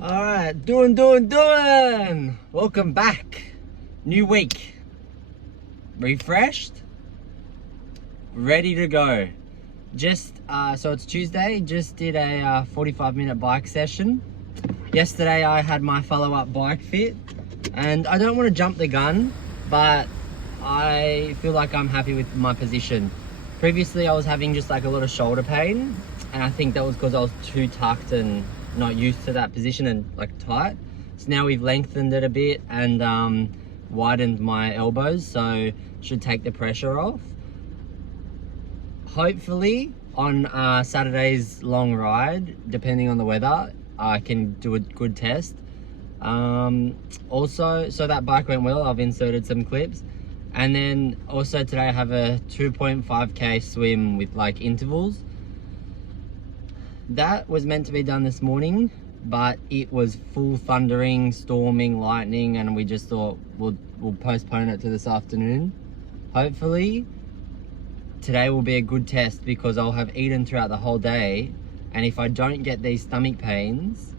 Alright, doing. Welcome back. New week. Refreshed. Ready to go. So it's Tuesday, just did a 45-minute bike session. Yesterday I had my follow-up bike fit, and I don't want to jump the gun, but I feel like I'm happy with my position. Previously I was having just like a lot of shoulder pain, and I think that was because I was too tucked and not used to that position and like tight. So now we've lengthened it a bit and widened my elbows, so should take the pressure off. Hopefully on Saturday's long ride, depending on the weather, I can do a good test. Also, so that bike went well, I've inserted some clips. And then also today I have a 2.5k swim with like intervals. That was meant to be done this morning, but it was full thundering, storming, lightning, and we just thought we'll postpone it to this afternoon. Hopefully today will be a good test because I'll have eaten throughout the whole day, and if I don't get these stomach pains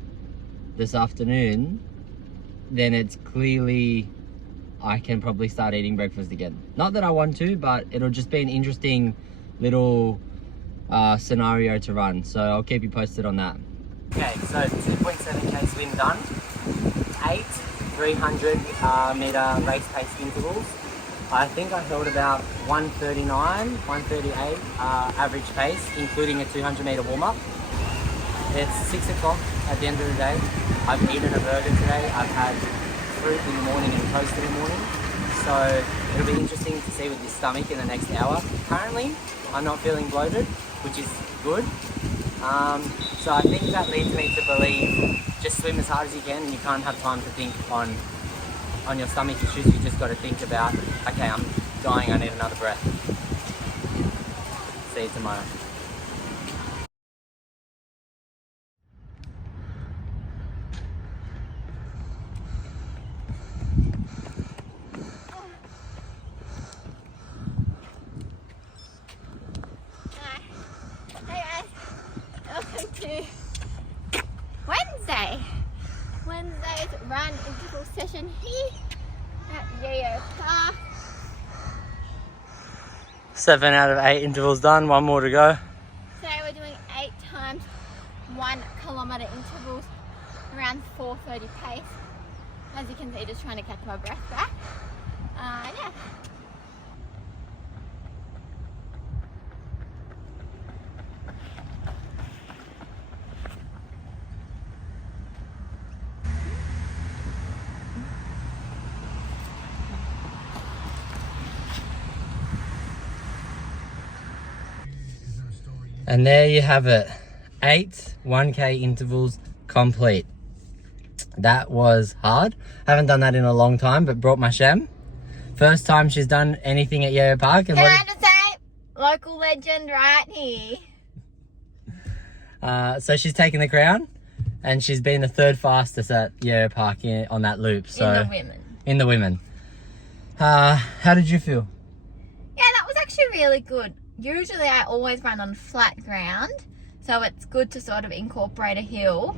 this afternoon, then it's clearly I can probably start eating breakfast again. Not that I want to, but it'll just be an interesting little scenario to run, so I'll keep you posted on that. Okay, so 2.7k swim done, 8 300 meter race pace intervals. I think I held about 139, 138 average pace, including a 200 meter warm up. It's 6 o'clock at the end of the day. I've eaten a burger today. I've had fruit in the morning and toast in the morning. So it'll be interesting to see with this stomach in the next hour. Currently, I'm not feeling bloated, which is good. So I think that leads me to believe just swim as hard as you can, and you can't have time to think on your stomach issues. You just got to think about, okay, I'm dying, I need another breath. See you tomorrow. Wednesday's run interval session here at Yayo Park. 7 out of 8 intervals done, 1 more to go. Today we're doing 8 times 1 kilometre intervals around 4:30 pace. As you can see, just trying to catch my breath back. Yeah. And there you have it, 8 1k intervals complete. That was hard. Haven't done that in a long time, but brought my Shem. First time she's done anything at Yayo Park. And can I just say, local legend right here. So she's taken the crown, and she's been the 3rd fastest at Yayo Park on that loop. So In the women. How did you feel? Yeah, that was actually really good. Usually I always run on flat ground, so it's good to sort of incorporate a hill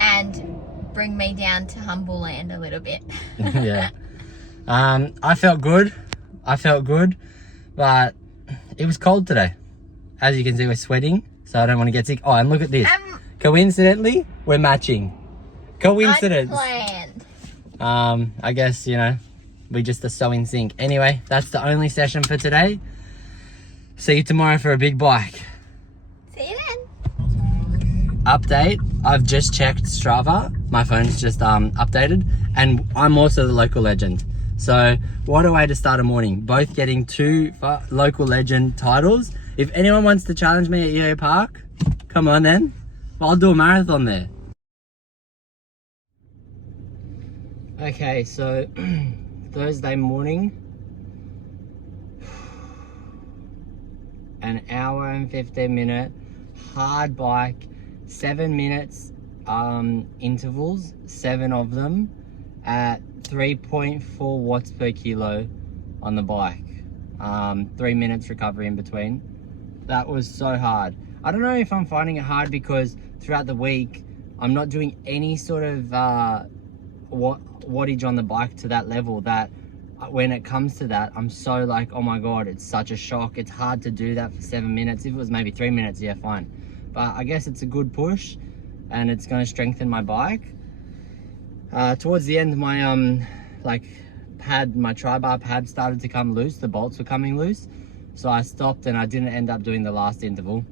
and bring me down to humble land a little bit. Yeah. I felt good, but it was cold today. As you can see, we're sweating, so I don't want to get sick. Oh, and look at this. Coincidentally, we're matching. Coincidence. Unplanned. I guess, we just are so in sync. Anyway, that's the only session for today. See you tomorrow for a big bike. See you then. Update, I've just checked Strava. My phone's just updated, and I'm also the local legend. So what a way to start a morning. Both getting 2 local legend titles. If anyone wants to challenge me at Yayo Park, come on then. I'll do a marathon there. Okay, so Thursday morning, an hour and 15 minute hard bike, 7 minutes intervals, 7 of them at 3.4 watts per kilo on the bike. 3 minutes recovery in between. That was so hard. I don't know if I'm finding it hard because throughout the week I'm not doing any sort of wattage on the bike to that level that when it comes to that, I'm so like, oh my God, it's such a shock. It's hard to do that for 7 minutes. If it was maybe 3 minutes, yeah, fine. But I guess it's a good push and it's going to strengthen my bike. Towards the end, my pad, my tri-bar pad started to come loose. The bolts were coming loose. So I stopped and I didn't end up doing the last interval.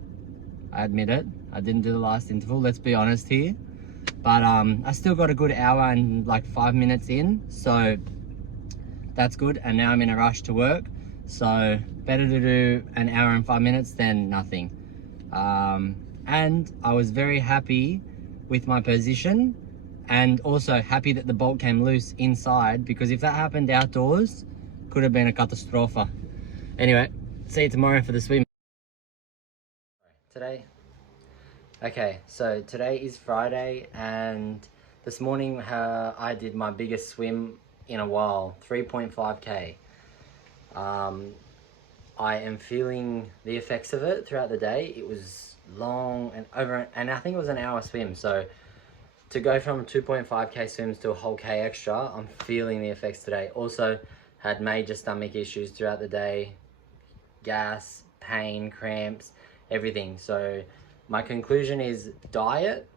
I admit it. I didn't do the last interval, let's be honest here. But I still got a good hour and like 5 minutes in. So that's good. And now I'm in a rush to work. So better to do an hour and 5 minutes than nothing. And I was very happy with my position. And also happy that the bolt came loose inside, because if that happened outdoors, could have been a catastrophe. Anyway, see you tomorrow for the swim. Okay, so today is Friday, and this morning I did my biggest swim in a while, 3.5k. I am feeling the effects of it throughout the day. It was long and I think it was an hour swim, so to go from 2.5k swims to a whole k extra, I'm feeling the effects today. Also had major stomach issues throughout the day, gas, pain, cramps, everything. So my conclusion is diet.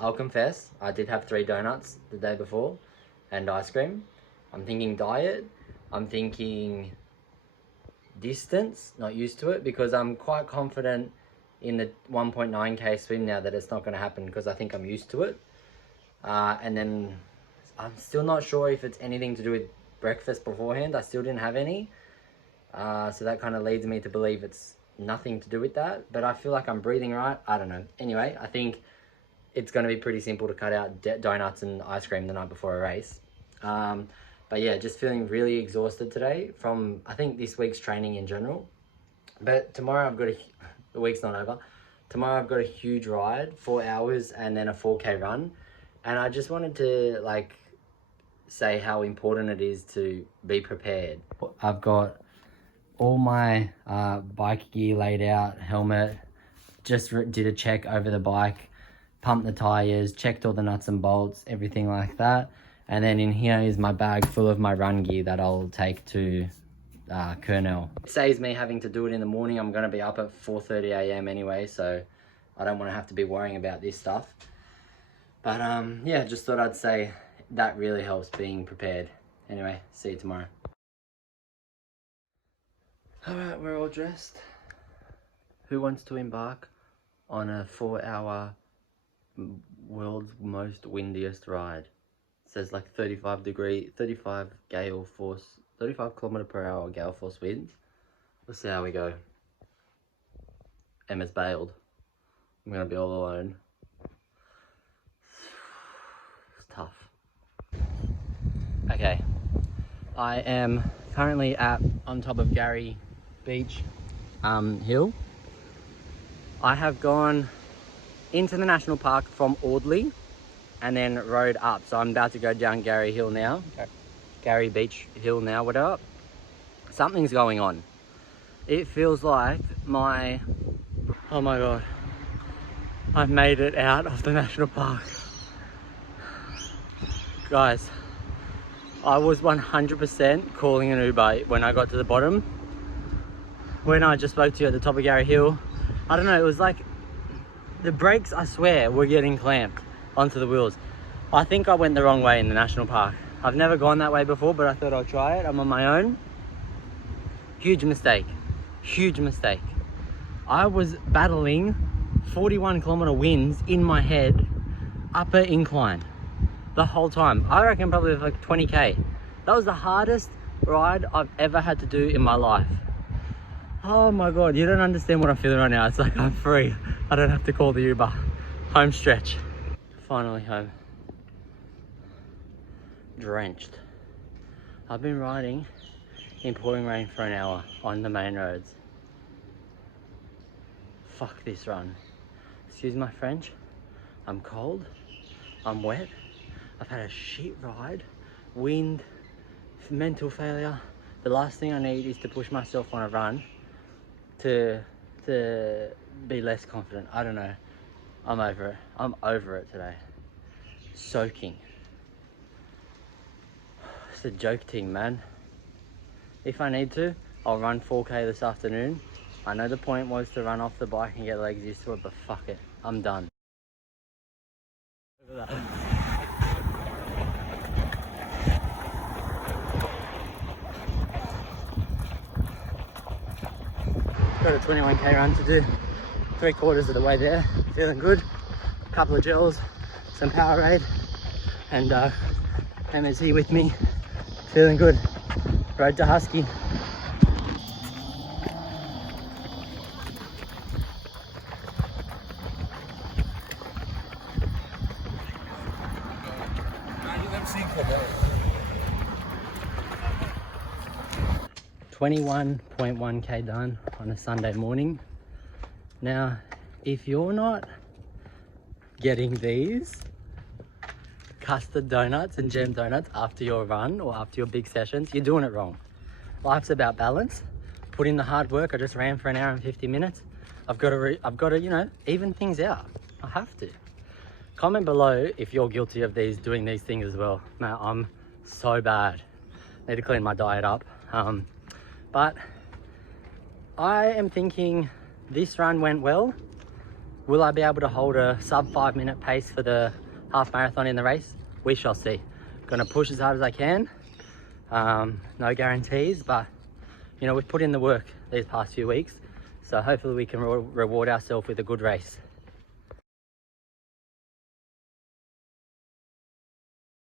I'll confess, I did have 3 donuts the day before and ice cream. I'm thinking diet. I'm thinking distance, not used to it, because I'm quite confident in the 1.9k swim now that it's not going to happen, because I think I'm used to it. And then I'm still not sure if it's anything to do with breakfast beforehand. I still didn't have any. So that kind of leads me to believe it's nothing to do with that. But I feel like I'm breathing right. I don't know. Anyway, I think it's going to be pretty simple to cut out donuts and ice cream the night before a race. But yeah, just feeling really exhausted today from, I think, this week's training in general. But tomorrow I've got the week's not over. Tomorrow I've got a huge ride, 4 hours, and then a 4k run. And I just wanted to say how important it is to be prepared. I've got all my bike gear laid out, helmet, just did a check over the bike, pumped the tires, checked all the nuts and bolts, everything like that. And then in here is my bag full of my run gear that I'll take to Kernel. It saves me having to do it in the morning. I'm going to be up at 4:30 a.m. anyway, so I don't want to have to be worrying about this stuff. But yeah, just thought I'd say that really helps being prepared. Anyway, see you tomorrow. Alright, we're all dressed. Who wants to embark on a 4-hour world's most windiest ride? It says like 35 gale force, 35 kilometer per hour gale force winds. Let's see how we go. Emma's bailed. I'm gonna be all alone. It's tough. Okay, I am currently on top of Gary Beach Hill. I have gone into the national park from Audley and then rode up. So I'm about to go down Gary Hill now. Gary Beach Hill now, whatever. Something's going on. It feels like oh my God, I've made it out of the national park. Guys, I was 100% calling an Uber when I got to the bottom. When I just spoke to you at the top of Gary Hill, I don't know, it was like the brakes, I swear, were getting clamped onto the wheels. I think I went the wrong way in the national park. I've never gone that way before, but I thought I'll try it. I'm on my own. Huge mistake. Huge mistake. I was battling 41 kilometer winds in my head, upper incline, the whole time. I reckon probably like 20k. That was the hardest ride I've ever had to do in my life. Oh my God, you don't understand what I'm feeling right now. It's like I'm free. I don't have to call the Uber. Home stretch. Finally home. Drenched. I've been riding in pouring rain for an hour on the main roads. Fuck this run. Excuse my French. I'm cold. I'm wet. I've had a shit ride. Wind. Mental failure. The last thing I need is to push myself on a run to be less confident. I don't know. I'm over it. I'm over it today. Soaking. It's a joke thing, man. If I need to, I'll run 4K this afternoon. I know the point was to run off the bike and get legs used to it, but fuck it. I'm done. Look at that. Got a 21K run to do. 3/4 of the way there. Feeling good. A couple of gels, some Powerade, and Emma's here with me. Feeling good. Road to Husky. $21.1K done on a Sunday morning. Now, if you're not getting these custard donuts and jam donuts after your run or after your big sessions, you're doing it wrong. Life's about balance. Put in the hard work. I just ran for an hour and 50 minutes. I've got to, you know, even things out. I have to. Comment below if you're guilty of doing these things as well. Man, I'm so bad. Need to clean my diet up. But I am thinking this run went well. Will I be able to hold a sub 5 minute pace for the half marathon in the race? We shall see. Gonna push as hard as I can. No guarantees, but you know, we've put in the work these past few weeks. So hopefully we can reward ourselves with a good race.